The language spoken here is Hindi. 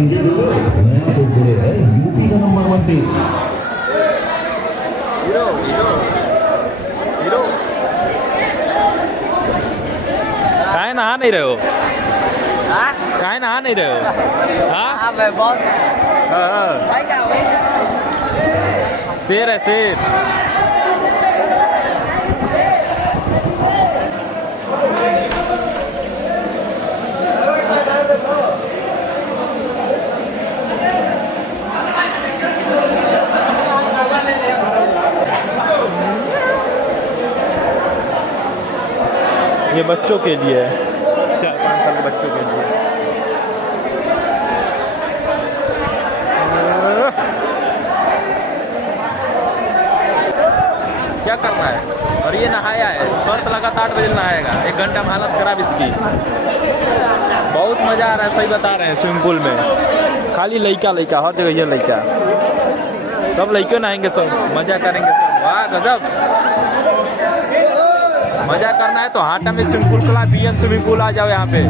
नया तो जुड़े है यूपी का number 1 test. Hero hero hero काहे नहा नहीं रहे हो? काहे नहा नहीं रहे हो? हाँ बहुत हाँ क्या हो? शेर है शेर। ये बच्चों के लिए है, 4-5 साल के बच्चों के लिए। क्या करना है? और ये नहाया है, शर्त लगातार 8 बजे नहाएगा। 1 घंटा में हालत खराब इसकी। बहुत मजा आ रहा है, सही बता रहे हैं। स्विमिंग पूल में खाली लइका लइका, हर जगह ये लइका, सब लइके नहाएंगे, सब मजा करेंगे सब। वाह गजब, मजा करना है तो हाटा में स्विमिंग पूल खुला, बीएन स्विमिंग पूल आ जाओ यहाँ पे।